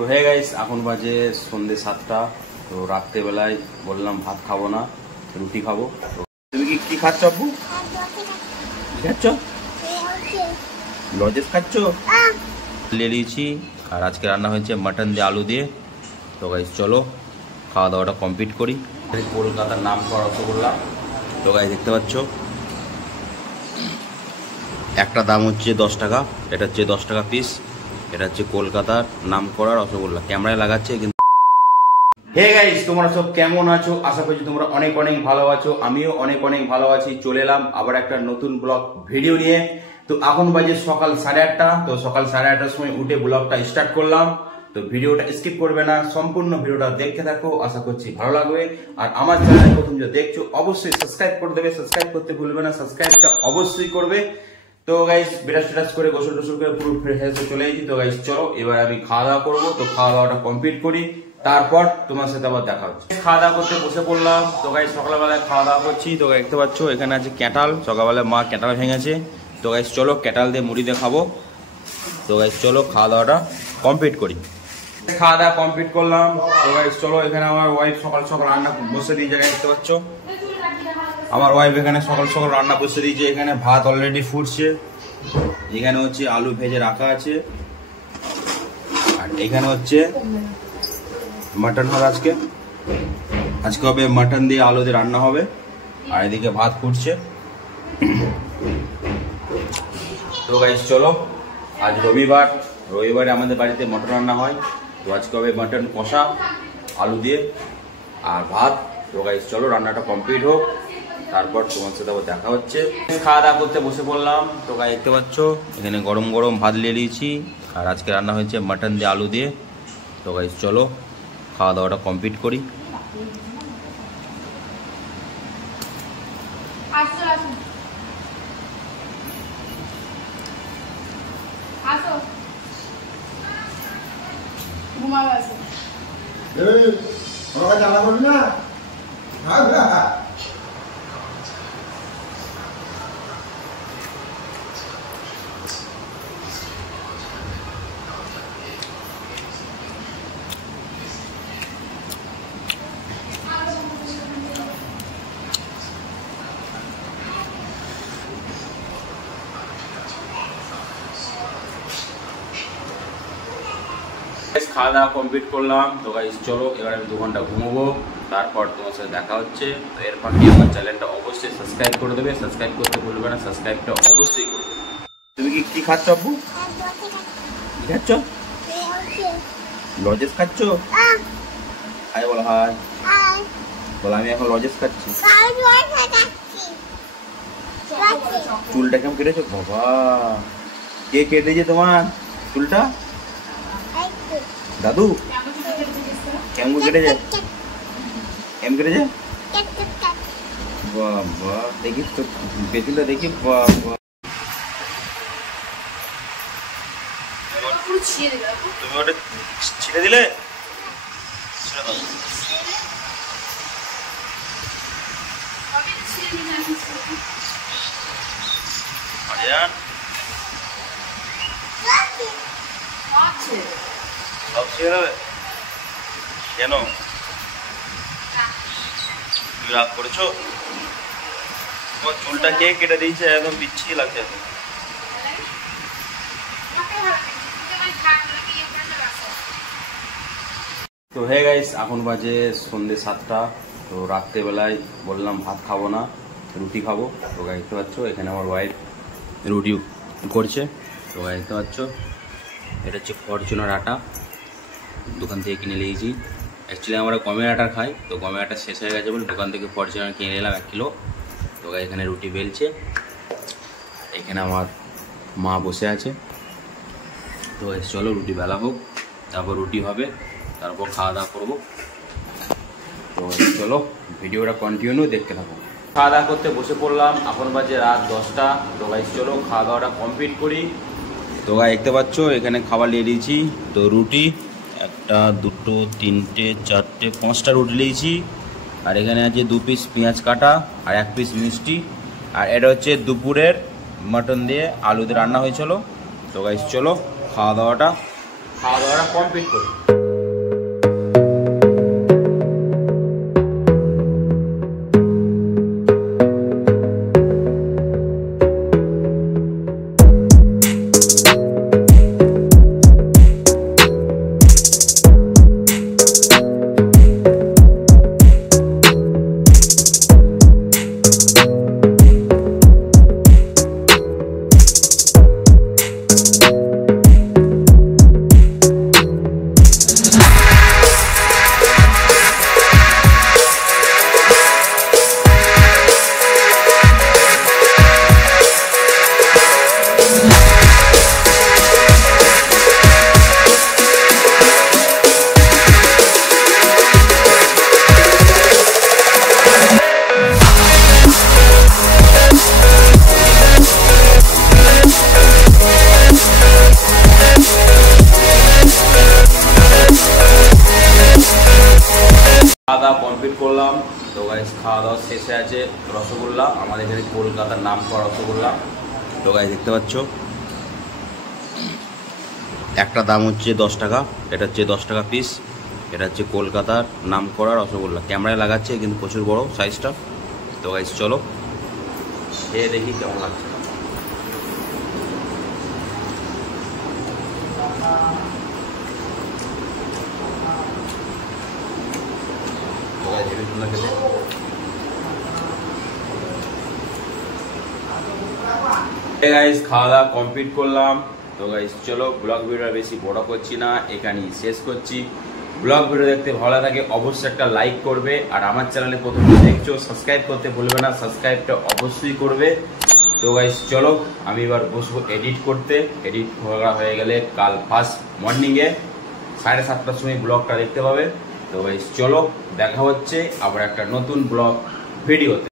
তো hey guys, এখন বাজে সন্ধ্যে 7টা। তো রাত্রেবেলায় বললাম ভাত খাবো না, রুটি খাবো। তো তুমি কি খাচ্ছ আব্বু? কি খাচ্ছ? লজেস খাচ্ছ? নিয়ে নিয়েছি। আর আজকে রান্না হয়েছে মাটন দিয়ে আলু দিয়ে। তো গাইস চলো খাওয়া দাওয়াটা কমপ্লিট করি। কলকাতার নাম করা রসগোল্লা। তো গাইস দেখতে পাচ্ছ, একটা দাম হচ্ছে 10 টাকা, এটা হচ্ছে 10 টাকা পিস। এটা হচ্ছে কলকাতার নাম করা রসগোল্লা। ক্যামেরায় লাগাচ্ছে কিন্তু। হে গাইস, তোমরা সব কেমন আছো? আশা করছি তোমরা অনেক অনেক ভালো আছো। আমিও অনেক অনেক ভালো আছি। চলে এলাম আবার একটা নতুন ব্লগ ভিডিও নিয়ে। তো এখন বাজে সকাল 8:30। তো সকাল 8:30টার সময় উঠে ব্লগটা স্টার্ট করলাম। তো ভিডিওটা স্কিপ করবে না, সম্পূর্ণ ভিডিওটা দেখতে থাকো, আশা করছি ভালো লাগবে। আর আমার চ্যানেল প্রথম যে দেখছো অবশ্যই সাবস্ক্রাইব করে দেবে, সাবস্ক্রাইব করতে ভুলবে না, সাবস্ক্রাইবটা অবশ্যই করবে। তো গাইস ব্রাশ করে গোসল টোসল করে পুরো ফ্রেশ হয়ে চলে এসেছি। তো গাইস চলো এবার আমি খাওয়া দাওয়া করবো। তো খাওয়া দাওয়াটা কমপ্লিট করি, তারপর তোমার সাথে আবার দেখা হচ্ছে। খাওয়া দাওয়া করতে বসে পড়লাম। তো গাইস সকালবেলায় খাওয়া দাওয়া করছি। তো দেখতে পাচ্ছ এখানে আছে ক্যাটাল। সকালবেলায় মা ক্যাটাল ভেঙেছে। তো গাইস চলো ক্যাটাল দিয়ে মুড়ি দিয়ে খাবো। তো গাইস চলো খাওয়া দাওয়াটা কমপ্লিট করি। খাওয়া দাওয়া কমপ্লিট করলাম। তো গাইস চলো, এখানে আমার ওয়াইফ সকাল সকাল রান্না বসে দিয়ে জায়গায় দেখতে পাচ্ছ। আমার ওয়াইফ এখানে সকাল সকাল রান্না বসে দিয়েছে। এখানে ভাত অলরেডি ফুটছে, এখানে হচ্ছে আলু ভেজে রাখা আছে, আর এখানে হচ্ছে মাটন হবে আজকে হবে মাটন দিয়ে আলু দিয়ে রান্না হবে। আর এদিকে ভাত ফুটছে। তো গাইস চলো, আজ রবিবারে আমাদের বাড়িতে মটন রান্না হয়। তো আজকে হবে মাটন কষা আলু দিয়ে আর ভাত। তো গাইস চলো রান্নাটা কমপ্লিট হোক, তারপর তোমার সাথে আবার দেখা হচ্ছে। খাওয়া দাওয়া করতে বসে পড়লাম। তো গাইস দেখতে পাচ্ছ এখানে গরম গরম ভাত নিয়ে নিয়েছি। আর আজকে রান্না হয়েছে মাটন দিয়ে আলু দিয়ে। তো গাইস চলো খাওয়া দাওয়াটা কমপ্লিট করি। খাওয়া দাওয়া কমপ্লিট করলাম। তো গাইস চলো এবার আমি 2 ঘন্টা ঘুমোবো, তারপর তোমার সাথে দেখা হচ্ছে। তো এর ফাঁকে আমার চ্যানেলটা অবশ্যই সাবস্ক্রাইব করে দেবে, সাবস্ক্রাইব করতে ভুলবে না, সাবস্ক্রাইবটা অবশ্যই করবে। তুমি কি খাচ্ছ আব্বু? কি খাচ্ছ? লজেস খাচ্ছ? হাই বলো, হাই বলো। আমি এখন লজেস খাচ্ছি। চুলটা কেমন কেটেছো বাবা? কে কেটেছে তোমার চুলটা? দাদু? কেমন কেটেছে? কেমন কেটেছে? বাবা দেখি তো পেছনটা দেখি। বাবা তুমি ওটা ছিঁড়ে দিলে? সব ছিঁড়ে দেবে? কেন তুমি রাগ করেছো? তোমার চুলটা কে কেটে দিয়েছে? একদম বিচ্ছিরি লাগছে। তো হে গাইস, এখন বাজে সন্ধ্যে 7টা। তো রাত্রেবেলায় বললাম ভাত খাবো না, রুটি খাবো। তো গাইস দেখতে পাচ্ছ এখানে আমার ওয়াইফ রুটি করছে। তো গাইস দেখতে পাচ্ছ এটা হচ্ছে ফরচুনার আটা, দোকান থেকে কিনে নিয়েছি। অ্যাকচুয়ালি আমরা গমের আটা খাই, তো গমের আটা শেষ হয়ে গেছে বলে দোকান থেকে ফরচুনার কিনে নিলাম 1 কিলো। তো গাইস এখানে রুটি বেলছে, এখানে আমার মা বসে আছে। তো গাইস চলো রুটি বেলা হোক, তারপর রুটি হবে, তারপর খাওয়া দাওয়া করবো। তো চলো ভিডিওটা কন্টিনিউ দেখতে থাকো। খাওয়া দাওয়া করতে বসে পড়লাম। এখন বাজে রাত 10টা। তো গাইস চলো খাওয়া দাওয়াটা কমপ্লিট করি। তো গাইস দেখতে পাচ্ছ এখানে খাবার নিয়ে নিয়েছি। তো রুটি 1, 2, 3, 4, 5টা রুটি নিয়েছি। আর এখানে আছে 2 পিস পেঁয়াজ কাটা আর 1 পিস মিষ্টি। আর এটা হচ্ছে দুপুরের মাটন দিয়ে আলু দিয়ে রান্না হয়েছিল। তো গাইস চলো খাওয়া দাওয়াটা কমপ্লিট করি। দাওয়া কমপ্লিট করলাম। তো গাইস খাওয়া দাওয়া শেষে আছে রসগোল্লা, আমাদের এখানে কলকাতার নাম করা রসগোল্লা। তো গাইস দেখতে পাচ্ছ একটা দাম হচ্ছে 10 টাকা, এটা হচ্ছে 10 টাকা পিস। এটা হচ্ছে কলকাতার নাম করা রসগোল্লা, ক্যামেরায় লাগাচ্ছে কিন্তু প্রচুর বড় সাইজটা। তো গাইস চলো খেয়ে দেখি কেমন লাগছে। গাইস খাওয়া দাওয়া কমপ্লিট করলাম। তো গাইস চলো ব্লগ ভিডিও বেশি বড় করছি না, এখানেই শেষ করছি। ব্লগ ভিডিও দেখতে ভালো লাগে অবশ্যই একটা লাইক করবে, আর আমার চ্যানেলে প্রথম দেখছো সাবস্ক্রাইব করতে ভুলবে না, সাবস্ক্রাইবটা অবশ্যই করবে। তো গাইস চলো আমি এবার বসবো এডিট করতে। এডিট করা হয়ে গেলে কাল ফার্স্ট মর্নিংয়ে 7:30টার সময় ব্লগটা দেখতে পাবে। তো গাইস চলো দেখা হচ্ছে আবার একটা নতুন ব্লগ ভিডিওতে।